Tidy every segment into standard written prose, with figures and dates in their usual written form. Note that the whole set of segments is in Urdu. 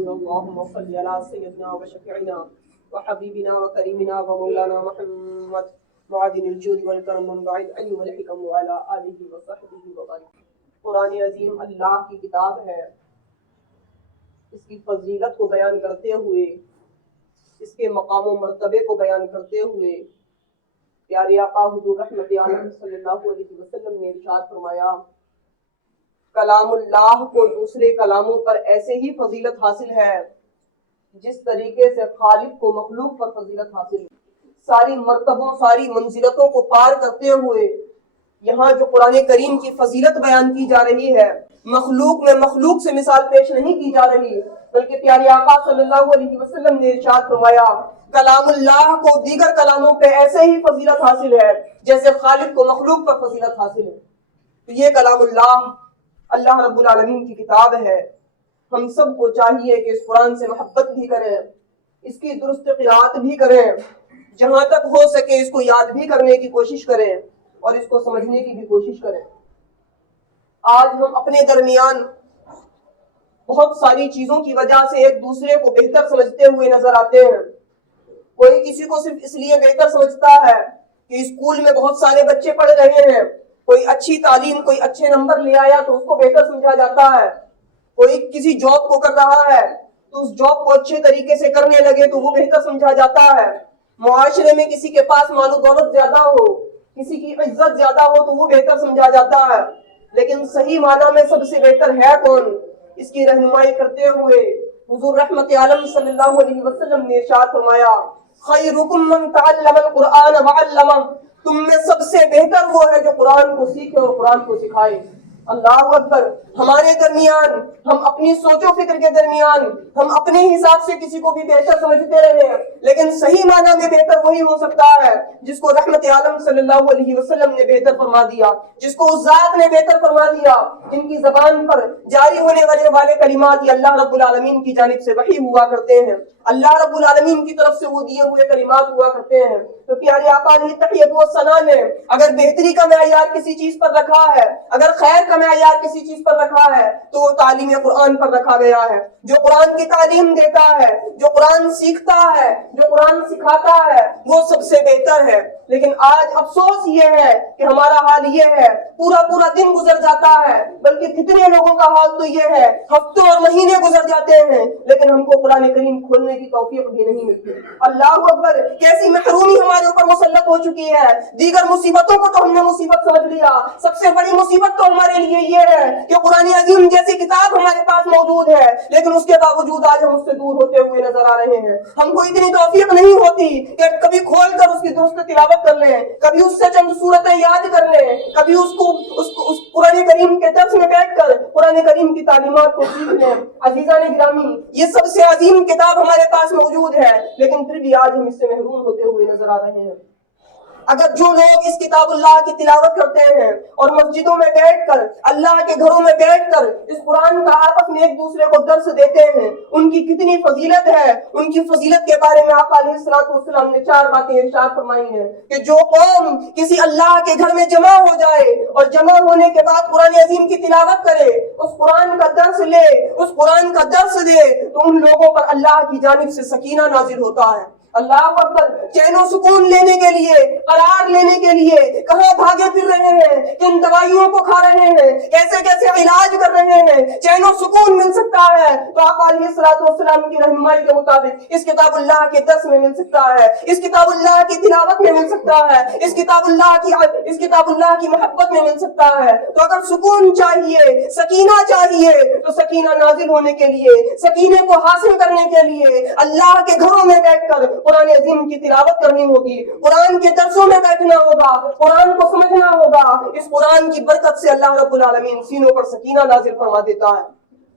اللهم صل على سيدنا وشفيعنا وحبيبنا وكريمنا ومولانا محمد معدن الجود والکرم منبع العلم والحکم وعلى آلہ وصحبہ وبارک۔ قرآن عظیم اللہ کی کتاب ہے، اس کی فضیلت کو بیان کرتے ہوئے، اس کے مقام و مرتبے کو بیان کرتے ہوئے پیارے آقا حضور رحمت عالم صلی اللہ علیہ وسلم نے ارشاد فرمایا، کلام اللہ کو دوسرے کلاموں پر ایسے ہی فضیلت حاصل ہے جس طریقے سے خالق کو مخلوق پر فضیلت حاصل ہے۔ ساری مرتبوں، ساری منزلتوں کو پار کرتے ہوئے یہاں جو قرآن کریم کی فضیلت بیان کی جا رہی ہے، مخلوق میں مخلوق سے مثال پیش نہیں کی جا رہی، بلکہ پیارے آقا صلی اللہ علیہ وسلم نے ارشاد فرمایا، کلام اللہ کو دیگر کلاموں پہ ایسے ہی فضیلت حاصل ہے جیسے خالق کو مخلوق پر فضیلت حاصل ہے۔ تو یہ کلام اللہ رب العالمین کی کتاب ہے۔ ہم سب کو چاہیے کہ اس قرآن سے محبت بھی کریں، اس کی درست قرأت بھی کریں، جہاں تک ہو سکے اس کو یاد بھی کرنے کی کوشش کریں اور اس کو سمجھنے کی بھی کوشش کریں۔ آج ہم اپنے درمیان بہت ساری چیزوں کی وجہ سے ایک دوسرے کو بہتر سمجھتے ہوئے نظر آتے ہیں۔ کوئی کسی کو صرف اس لیے بہتر سمجھتا ہے کہ اسکول میں بہت سارے بچے پڑھ رہے ہیں، کوئی اچھی تعلیم، کوئی اچھے نمبر لے آیا تو اس کو بہتر سمجھا جاتا ہے۔ کوئی کسی جاب کو کر رہا ہے تو اس جاب کو اچھے طریقے سے کرنے لگے تو وہ بہتر سمجھا جاتا ہے۔ معاشرے میں کسی کے پاس مال و دولت زیادہ ہو، کسی کی عزت زیادہ ہو تو وہ بہتر سمجھا جاتا ہے۔ لیکن صحیح معنی میں سب سے بہتر ہے کون؟ اس کی رہنمائی کرتے ہوئے حضور رحمت عالم صلی اللہ علیہ وسلم نے ارشاد فرمایا، خیرکم من تعلم القرآن وعلمہ، تم میں سب سے بہتر وہ ہے جو قرآن کو سیکھے اور قرآن کو سکھائے۔ اللہ اکبر۔ ہمارے درمیان، ہم اپنی سوچ و فکر کے درمیان، ہم اپنے حساب سے کسی کو بھی بہتر سمجھتے رہے، لیکن صحیح معنی میں بہتر وہی ہو سکتا ہے جس کو رحمت عالم صلی اللہ علیہ وسلم نے بہتر فرما دیا، جس کو اس ذات نے بہتر فرما دیا جن کی زبان پر جاری ہونے والے کلمات یہ اللہ رب العالمین کی جانب سے وحی ہوا کرتے ہیں، اللہ رب العالمین کی طرف سے وہ دیے ہوئے کلمات ہوا کرتے ہیں۔ تو پیارے آقا علیہ تحیت و ثنا نے اگر بہتری کا معیار کسی چیز پر رکھا ہے، اگر خیر کا معیار کسی چیز پر رکھا ہے تو وہ تعلیم قرآن پر رکھا گیا ہے۔ جو قرآن کی تعلیم دیتا ہے، جو قرآن سیکھتا ہے، جو قرآن سکھاتا ہے، وہ سب سے بہتر ہے۔ لیکن آج افسوس یہ ہے کہ ہمارا حال یہ ہے، پورا دن گزر جاتا ہے، بلکہ کتنے لوگوں کا حال تو یہ ہے ہفتوں اور مہینے گزر جاتے ہیں لیکن ہم کو قرآن کریم کھولنے کی توفیق بھی نہیں ملتی۔ اللہ اکبر۔ کیسی محرومی ہمارے اوپر مسلط ہو چکی ہے۔ دیگر مصیبتوں کو تو ہم نے مصیبت سمجھ لیا، سب سے بڑی مصیبت تو ہمارے لیے یہ ہے کہ قرآن عظیم جیسی کتاب ہمارے پاس موجود ہے لیکن اس کے باوجود آج ہم اس سے دور ہوتے ہوئے نظر آ رہے ہیں۔ ہم کو اتنی توفیق نہیں ہوتی کہ کبھی کھول کر اس کی درست تلاوت کر لیں، کبھی اس سے چند سورتیں یاد کر لیں، کبھی اس قرآن کریم کے درس میں بیٹھ کر قرآن کریم کی تعلیمات کو سیکھ لیں۔ عزیزان گرامی، یہ سب سے عظیم کتاب ہمارے پاس موجود ہے لیکن پھر بھی آج ہم اس سے محروم ہوتے ہوئے نظر آ رہے ہیں۔ اگر جو لوگ اس کتاب اللہ کی تلاوت کرتے ہیں اور مسجدوں میں بیٹھ کر، اللہ کے گھروں میں بیٹھ کر اس قرآن کا آپس میں ایک دوسرے کو درس دیتے ہیں، ان کی کتنی فضیلت ہے۔ ان کی فضیلت کے بارے میں آقا علیہ الصلوۃ والسلام نے 4 باتیں ارشاد فرمائی ہیں کہ جو قوم کسی اللہ کے گھر میں جمع ہو جائے اور جمع ہونے کے بعد قرآن عظیم کی تلاوت کرے، اس قرآن کا درس لے، اس قرآن کا درس دے، تو ان لوگوں پر اللہ کی جانب سے سکینہ نازل ہوتا ہے۔ اللہ اکبر۔ چین و سکون لینے کے لیے، قرار لینے کے لیے کہاں بھاگے پھر رہے ہیں، کن دوائیوں کو کھا رہے ہیں، کیسے کیسے علاج کر رہے ہیں، چین و سکون مل سکتا ہے تو آقا علیہ الصلوۃ والسلام کی رہنمائی کے مطابق اس کتاب اللہ کے درس میں مل سکتا ہے، اس کتاب اللہ کی تلاوت میں مل سکتا ہے، اس کتاب اللہ کی محبت میں مل سکتا ہے۔ تو اگر سکون چاہیے، سکینہ چاہیے تو سکینہ نازل ہونے کے لیے، سکینے کو حاصل کرنے کے لیے اللہ کے گھروں میں بیٹھ کر قرآن عظیم کی تلاوت کرنی ہوگی، قرآن کے درسوں میں بیٹھنا ہوگا، قرآن کو سمجھنا ہوگا۔ اس قرآن کی برکت سے اللہ رب العالمین سینوں پر سکینہ نازل فرما دیتا ہے۔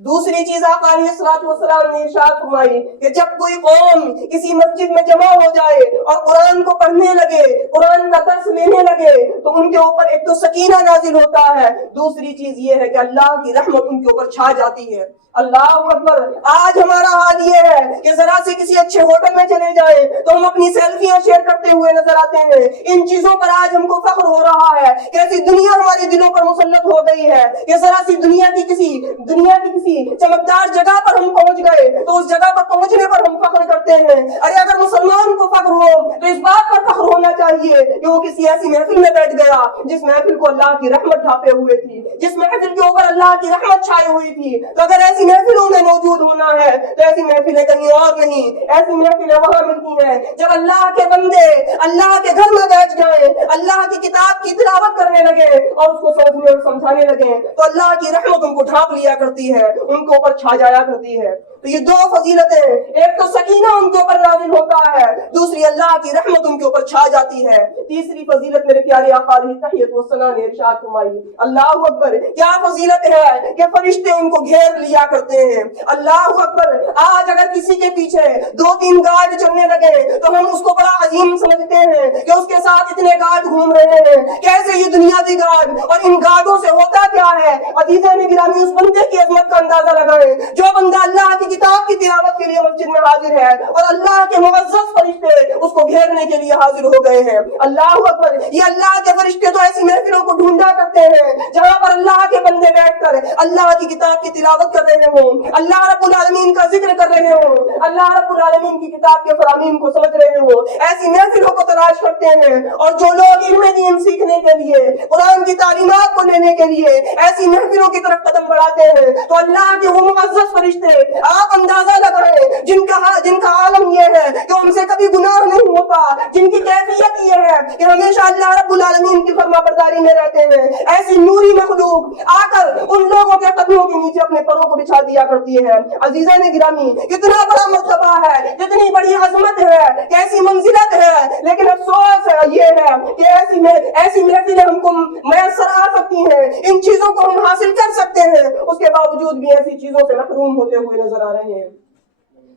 دوسری چیز آقا علیہ الصلوۃ والسلام نے ارشاد فرمائی کہ جب کوئی قوم کسی مسجد میں جمع ہو جائے اور قرآن کو پڑھنے لگے، قرآن کا درس لینے لگے تو ان کے اوپر ایک تو سکینہ نازل ہوتا ہے، دوسری چیز یہ ہے کہ اللہ کی رحمت ان کے اوپر چھا جاتی ہے۔ اللہ اکبر۔ آج ہمارا حال حال یہ ہے کہ ذرا سے کسی اچھے ہوٹل میں چلے جائیں تو ہم اپنی سیلفیاں شیئر کرتے ہوئے نظر آتے ہیں. ان چیزوں پر آج ہم کو فخر ہو رہا ہے کہ ایسی دنیا ہمارے دلوں پر مسلط ہو گئی ہے کہ ذرا سی دنیا کی کسی چمکدار جگہ پر ہم پہنچ گئے تو اس جگہ پر پہنچنے پر ہم فخر کرتے ہیں. ارے اگر مسلمان کو فخر ہو تو اس بات پر فخر ہونا چاہیے کہ وہ کسی ایسی محفل میں بیٹھ گیا جس محفل کو اللہ کی رحمت ڈھانپے ہوئے تھی, جس محفل کے اوپر اللہ کی رحمت چھائے ہوئی تھی. تو اگر ایسی محفلوں میں موجود ہونا ہے تو ایسی محفلیں کہیں اور نہیں, ایسی محفلیں وہاں ملتی ہیں جب اللہ کے بندے اللہ کے گھر میں بیٹھ جائیں, اللہ کی کتاب کی تلاوت کرنے لگے اور اس کو سمجھنے اور سمجھانے لگے تو اللہ کی رحمت ان کو ڈھانپ لیا کرتی ہے, ان کے اوپر چھا جایا کرتی ہے. تو یہ دو فضیلتیں, ایک تو سکینہ ان کے اوپر نازل ہوتا ہے, دوسری اللہ کی رحمت ان کے اوپر چھا جاتی ہے. تیسری فضیلت میرے پیارے آقا علیہ التحیۃ والثناء نے ارشاد فرمائی, اللہ اکبر, کیا فضیلت ہے کہ فرشتے ان کو گھیر لیا کرتے ہیں. اللہ اکبر, آج اگر کسی کے پیچھے 2-3 گارڈ چلنے لگے تو ہم اس کو بڑا عظیم سمجھتے ہیں کہ اس کے ساتھ اتنے گارڈ گھوم رہے ہیں, کیسے یہ دنیاوی گارڈ, اور ان گارڈوں سے ہوتا کیا ہے. عزیزان گرامی, اس بندے کی عظمت کا اندازہ لگائیں جو بندہ اللہ کی کتاب کی تلاوت کے لیے مسجد میں حاضر ہے اور اللہ کے معزز فرشتے اس کو گھیرنے کے لیے حاضر ہو گئے ہیں. اللہ اکبر, یہ اللہ کے فرشتے تو ایسی محفلوں کو ڈھونڈا کرتے ہیں جہاں پر اللہ کے بندے بیٹھ کر اللہ کی کتاب کی تلاوت کر رہے ہوں, اللہ رب العالمین کا ذکر کر رہے ہوں, اللہ رب العالمین کی کتاب کے فرامین کو سمجھ رہے ہوں. ایسی محفلوں کو تلاش کرتے ہیں, اور جو لوگ علم دین سیکھنے کے لیے, قرآن کی تعلیمات کو لینے کے لیے ایسی محفلوں کی طرف قدم بڑھاتے ہیں تو اللہ کے وہ معزز فرشتے, آپ اندازہ لگائیں جن کا عالم یہ ہے کہ ان سے کبھی گناہ نہیں ہوتا, جن کی کیفیت یہ ہے کہ ہمیشہ اللہ رب العالمین کی فرما برداری میں رہتے ہیں, ایسی نوری مخلوق آ کر ان لوگوں کے قدموں کے نیچے اپنے پروں کو بچھا دیا کرتی ہے. عزیزان گرامی, کتنا بڑا مرتبہ ہے, کتنی بڑی عظمت ہے, کیسی منزلت ہے, لیکن افسوس یہ ہے کہ ایسی محفلیں ہم کو میسر آ سکتی ہیں, ان چیزوں کو ہم حاصل کر سکتے ہیں, اس کے باوجود بھی ایسی چیزوں سے محروم ہوتے ہوئے نظر آ رہے ہیں.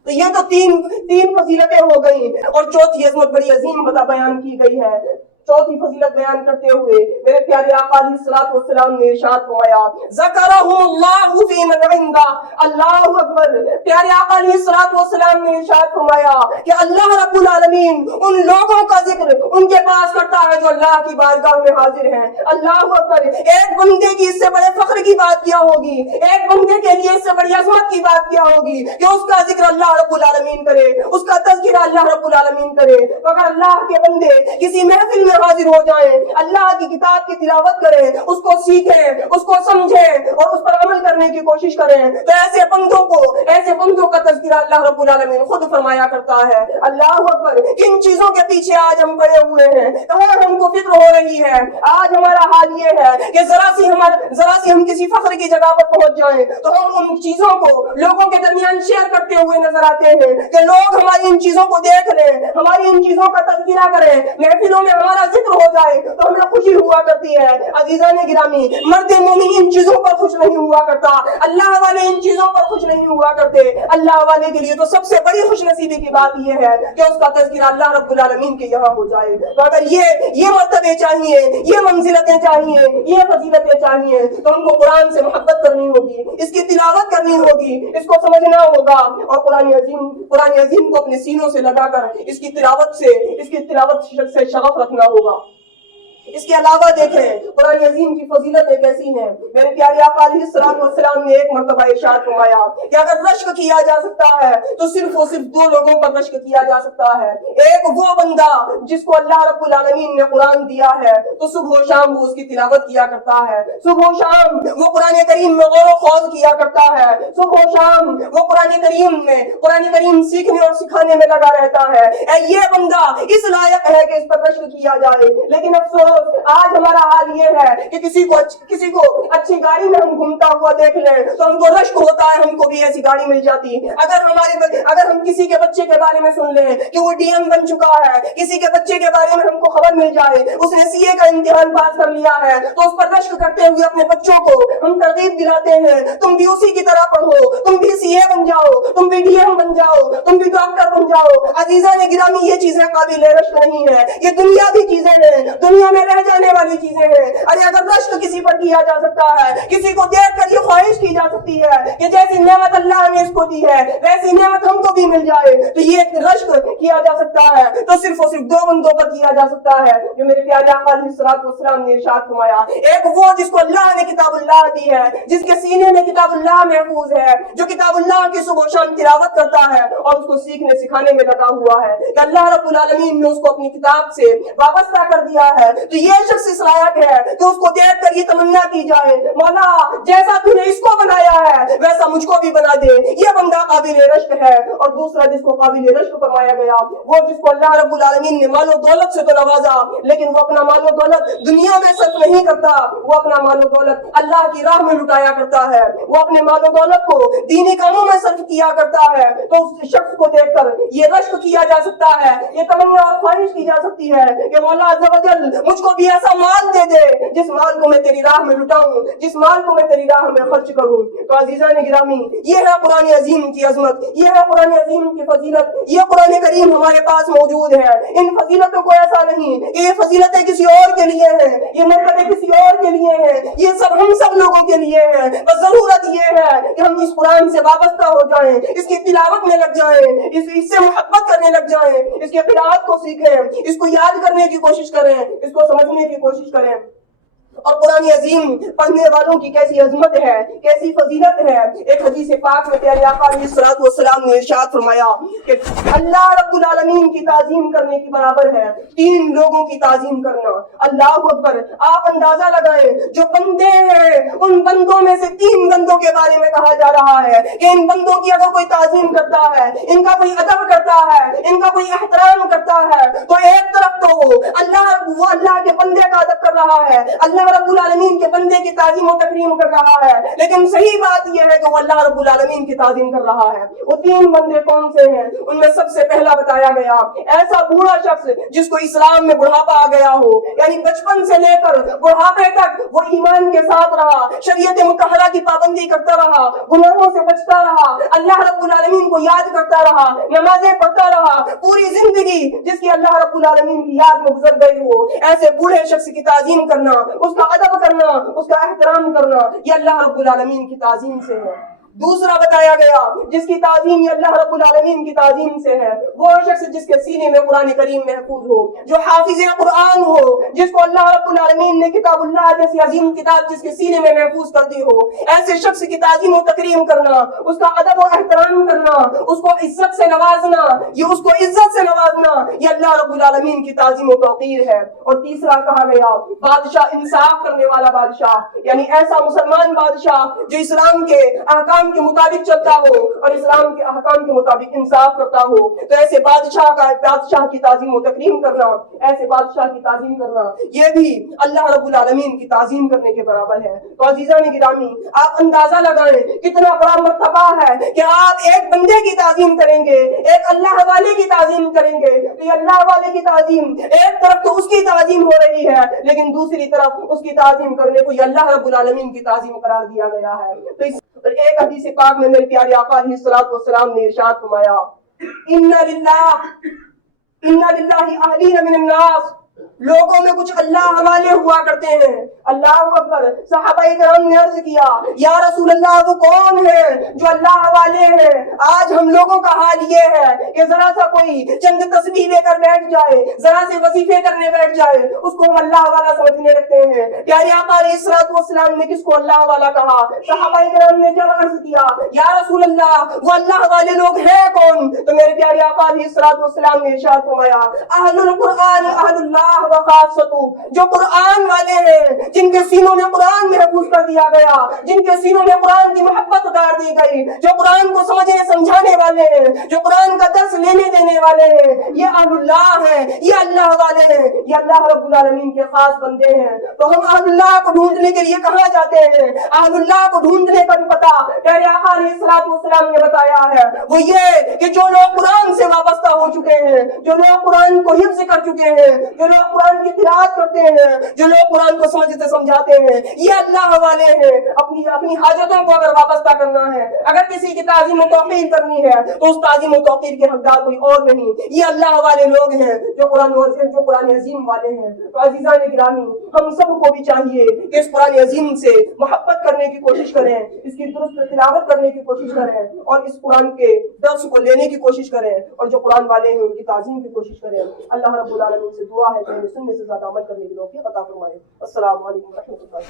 تو یہ تو تین فضیلتیں ہو گئی, اور چوتھی عظمت بڑی عظیم بیان کی گئی ہے. چوتھی فضیلت بیان کرتے ہوئے میرے پیارے آقا علیہ الصلوۃ والسلام نے ارشاد فرمایا, ذکرہ اللہ فی من عنده. اللہ اکبر, پیارے آقا علیہ الصلوۃ والسلام نے ارشاد فرمایا کہ اللہ رب العالمین ان لوگوں کا ذکر ان کے پاس کرتا ہے جو اللہ کی بارگاہ میں حاضر ہیں. اللہ اکبر, ایک بندے کی اس سے بڑے فخر کی بات کیا ہوگی, ایک بندے کے لیے اس سے بڑی عظمت کی بات کیا ہوگی کہ اس کا ذکر اللہ رب العالمین کرے, اس کا تذکرہ اللہ رب العالمین کرے. تو اگر اللہ کے بندے کسی محفل میں حاضر ہو جائیں, اللہ کی کتاب کی تلاوت کریں, اس کو سیکھیں, اس کو سمجھیں اور اس پر عمل کرنے کی کوشش کریں, تو ایسے بندوں کا تذکرہ اللہ رب العالمین خود فرمایا کرتا ہے. اللہ اکبر, کن چیزوں کے پیچھے آج ہم پڑے ہوئے ہیں, کہاں ہم کو فکر ہو رہی ہے. آج ہمارا حال یہ ہے کہ ذرا سی ہم کسی فخر کی جگہ پر پہنچ جائیں تو ہم ان چیزوں کو لوگوں کے درمیان شیئر کرتے ہوئے نظر آتے ہیں کہ لوگ ہماری ان چیزوں کو دیکھ لیں, ہماری ان چیزوں کا تذکرہ کریں, محفلوں میں ہمارا ذکر ہو جائے تو ہمیں خوشی ہوا کرتی ہے. عزیزان گرامی, مرد مومن ان چیزوں پر خوش نہیں ہوا کرتا, اللہ والے ان چیزوں پر خوش نہیں ہوا کرتے. اللہ والے کے لیے تو سب سے بڑی خوش نصیبی کی بات یہ ہے کہ اس کا تذکرہ اللہ رب العالمین کے یہاں ہو جائے. تو اگر یہ مرتبے چاہیے, یہ منزلتیں چاہیے, یہ فضیلتیں چاہیے تو ہم کو قرآن سے محبت کرنی ہوگی, اس کی تلاوت کرنی ہوگی, اس کو سمجھنا ہوگا, اور قرآن عظیم کو اپنے سینوں سے لگا کر اس کی تلاوت سے شغف رکھنا ہوگا. اس کے علاوہ دیکھیں قرآن عظیم کی فضیلتیں کیسی ہیں. میرے پیارے آقا علیہ الصلوۃ والسلام نے ایک مرتبہ ارشاد فرمایا کہ اگر رشک کیا جا سکتا ہے تو صرف اور صرف 2 لوگوں پر رشک کیا جا سکتا ہے. ایک وہ بندہ جس کو اللہ رب العالمین نے قرآن دیا ہے تو صبح و شام وہ اس کی تلاوت کیا کرتا ہے, صبح و شام وہ قرآن کریم میں غور و خوض کیا کرتا ہے, صبح و شام وہ قرآن کریم سیکھنے اور سکھانے میں لگا رہتا ہے. یہ بندہ اس لائق ہے کہ اس پر رشک کیا جائے. لیکن افسوس آج ہمارا حال یہ ہے کہ کسی کو اچھی گاڑی میں ہم گھومتا ہوا دیکھ لیں تو ہم کو رشک ہوتا ہے ہم کو بھی ایسی گاڑی مل جاتی. اگر ہم کسی کے بچے کے بارے میں سن لیں کہ وہ ڈی ایم بن چکا ہے, کسی کے بچے کے بارے میں ہم کو خبر مل جائے اس نے سی اے کا امتحان پاس کر لیا ہے, تو اس پر رشک کرتے ہوئے اپنے بچوں کو ہم ترغیب دلاتے ہیں, تم بھی اسی کی طرح پڑھو, تم بھی سی اے بن جاؤ, تم بھی ڈی ایم بن جاؤ, تم بھی ڈاکٹر بن جاؤ. عزیزان گرامی, یہ چیزیں قابل رشک نہیں ہے, یہ دنیاوی چیزیں ہیں. دنیا میں رہ جانے والی چیزیں ہیں. ارے اگر رشک کسی پر کیا جا سکتا ہے, کسی کو دیکھ کر یہ خواہش کی جا سکتی ہے کہ جیسی نعمت اللہ نے اس کو دی ہے ویسی نعمت ہم کو بھی مل جائے, تو یہ رشک کیا جا سکتا ہے تو صرف اور صرف دو بندوں پر کیا جا سکتا ہے جو میرے پیارے آقا علیہ الصلوۃ والسلام نے ارشاد فرمایا. ایک وہ جس کو اللہ نے کتاب اللہ دی ہے, جس کے سینے میں کتاب اللہ محفوظ ہے, جو کتاب اللہ کی صبح و شام تلاوت کرتا ہے اور اس کو سیکھنے سکھانے میں لگا ہوا ہے کہ اللہ رب العالمین نے اس کو اپنی کتاب سے وابستہ کر دیا ہے. تو یہ شخص اس لائق ہے کہ اس کو دیکھ کر یہ تمنا کی جائے, مولا جیسا تو نے اس کو بنایا ہے ویسا مجھ کو بھی بنا دے. یہ بندہ قابل رشک ہے. اور دوسرا جس کو قابل رشک فرمایا گیا وہ جس کو اللہ رب العالمین نے مال و دولت سے تو نوازا, لیکن وہ اپنا مال و دولت دنیا میں صرف نہیں کرتا, وہ اپنا مال و دولت اللہ کی راہ میں لٹایا کرتا ہے, وہ اپنے مال و دولت کو دینی کاموں میں صرف کیا کرتا ہے. تو اس شخص کو دیکھ کر یہ رشک کیا جا سکتا ہے, یہ تمنا اور خواہش کی جا سکتی ہے کہ مولا عز و جل مجھ کو بھی ایسا مال دے دے جس مال کو میں تیری راہ میں لٹاؤں, جس مال کو میں تیری راہ میں خرچ کروں. تو عزیزان گرامی, یہ ہے قرآن عظیم کی عظمت, یہ ہے قرآن عظیم کی فضیلت. یہ قرآن کریم ہمارے پاس موجود ہے. ان فضیلتوں کو ایسا نہیں کہ یہ فضیلتیں کسی اور کے لیے ہیں, یہ مرتبے کسی اور کے لیے ہیں, یہ سب ہم سب لوگوں کے لیے ہیں. بس ضرورت یہ ہے کہ ہم اس قرآن سے وابستہ ہو جائیں, اس کی تلاوت میں لگ جائیں, اس سے محبت کرنے لگ جائیں, اس کے قرآت کو سیکھیں, اس کو یاد کرنے کی کوشش کریں, اس کو سمجھنے کی کوشش کریں. اور قرآن عظیم پڑھنے والوں کی کیسی عظمت ہے, کیسی فضیلت ہے. ایک حدیث پاک میں پیارے آقا علیہ الصلوۃ والسلام نے ارشاد فرمایا کہ اللہ رب العالمین کی تعظیم کرنے کے برابر ہے 3 لوگوں کی تعظیم کرنا. اللہ اکبر. آپ اندازہ لگائیں جو بندے ہیں ان بندوں میں سے 3 بندوں کے بارے میں کہا جا رہا ہے کہ ان بندوں کی اگر کوئی تعظیم کرتا ہے, ان کا کوئی ادب کرتا ہے, ان کا کوئی احترام کرتا ہے, تو ایک طرف تو وہ اللہ کے بندے کا ادب کر رہا ہے, اللہ رب العالمین کے بندے کی تعظیم و تکریم کر رہا ہے. لیکن صحیح بات یہ ہے کہ وہ اللہ رب العالمین کی تعظیم کر رہا ہے. وہ 3 بندے کون سے ہیں؟ ان میں سب سے پہلا بتایا گیا ایسا بوڑھا شخص جس کو اسلام میں بڑھاپا آ گیا ہو, یعنی بچپن سے لے کر بڑھاپے تک وہ ایمان کے ساتھ رہا, شریعت مطہرہ کی پابندی کرتا رہا, گناہوں سے بچتا رہا, اللہ رب العالمین کو یاد کرتا رہا, نمازیں پڑھتا رہا, پوری زندگی جس کی اللہ رب العالمین کی یاد میں گزر گئی ہو. ایسے بوڑھے شخص کی تعظیم کرنا, اس کا ادب کرنا, اس کا احترام کرنا, یہ اللہ رب العالمین کی تعظیم سے ہے. دوسرا بتایا گیا جس کی تعظیم اللہ رب العالمین کی تعظیم سے ہے وہ شخص جس کے سینے میں قرآن کریم محفوظ ہو, جو حافظ قرآن ہو, جس کو اللہ رب العالمین نے کتاب اللہ جیسی عظیم کتاب جس کے سینے میں محفوظ کر دی ہو. ایسے شخص کی تعظیم و تکریم کرنا, اس کا ادب و احترام کرنا, اس کو عزت سے نوازنا, یہ اللہ رب العالمین کی تعظیم و توقیر ہے. اور تیسرا کہا گیا بادشاہ, انصاف کرنے والا بادشاہ, یعنی ایسا مسلمان بادشاہ جو اسلام کے احکام کے مطابق چلتا ہو اور اسلام کے احکام کے مطابق انصاف کرتا ہو. تو ایسے بادشاہ کی تعظیم و تکریم کرنا, ایسے بادشاہ کی تعظیم کرنا, یہ بھی اللہ رب العالمین کی تعظیم کرنے کے برابر ہے. تو عزیزان گرامی, آپ اندازہ لگائیں کتنا بڑا مرتبہ ہے کہ آپ ایک بندے کی تعظیم کریں گے, ایک اللہ والے کی تعظیم کریں گے. تو یہ اللہ والے کی تعظیم ایک طرف تو اس کی تعظیم ہو رہی ہے, لیکن دوسری طرف اس کی تعظیم کرنے کو یہ اللہ رب العالمین کی تعظیم قرار دیا گیا ہے. تو اور ایک حدیث پاک میں میرے پیارے آقا علیہ الصلوۃ والسلام نے ارشاد فرمایا ان للہ اہلین من الناس, لوگوں میں کچھ اللہ والے ہوا کرتے ہیں. اللہ اکبر. صحابہ کرام نے عرض کیا یا رسول اللہ وہ کون ہے جو اللہ والے ہیں؟ آج ہم لوگوں کا حال یہ ہے کہ ذرا سا کوئی چند تسبیح لے کر بیٹھ جائے, ذرا سے وظیفے کرنے بیٹھ جائے, اس کو ہم اللہ والا سمجھنے لگتے ہیں. پیارے آقا علیہ الصلوۃ والسلام نے کس کو اللہ والا کہا؟ صحابہ کرام نے جب عرض کیا یا رسول اللہ وہ اللہ والے لوگ ہیں کون؟ تو میرے پیارے آقا علیہ الصلوۃ والسلام نے ارشاد فرمایا اہل القرآن اہل اللہ وخاصتہ, جو قرآن والے ہیں, جن کے سینوں میں قرآن محفوظ کر دیا گیا, جن کے سینوں میں قرآن کی محبت اتار دی گئی, جو قرآن کو سمجھنے سمجھانے والے ہیں, جو قرآن کا درس لینے دینے والے ہیں, یہ اہل اللہ ہیں, یہ اللہ والے ہیں, یہ اللہ رب العالمین کے خاص بندے ہیں. تو ہم اہل اللہ کو ڈھونڈنے کے لیے کہاں جاتے ہیں؟ اہل اللہ کو ڈھونڈنے کا بھی پتہ پیارے آقا علیہ الصلوۃ والسلام نے بتایا ہے, وہ یہ کہ جو لوگ قرآن سے وابستہ ہو چکے ہیں، جو لوگ قرآن کو حفظ کر چکے ہیں، جو لوگ قرآن کی قرأت کرتے ہیں، جو لوگ قرآن کو سمجھتے سمجھاتے ہیں، یہ اللہ والے ہیں۔ اپنی حاجتوں کو اگر وابستہ کرنا ہے، اگر کسی کی تعظیم و توقیر کرنی ہے تو اس تعظیم و توقیر کے حقدار کوئی اور نہیں، یہ اللہ والے لوگ ہیں جو قرآن عظیم والے ہیں۔ تو عزیزان گرامی، ہم سب کو بھی چاہیے کہ اس قرآن عظیم سے محبت کرنے کی کوشش کریں، اس کی درست تلاوت کرنے کی کوشش کریں، اور اس قرآن کے درس کو لینے کی کوشش کریں، اور جو قرآن والے ہیں ان کی تعظیم کی کوشش کریں۔ اللہ رب العالمین سے دعا ہے کہ ہمیں سننے سے زیادہ عمل کرنے کی توفیق عطا فرمائے۔ السلام علیکم و رحمۃ اللہ۔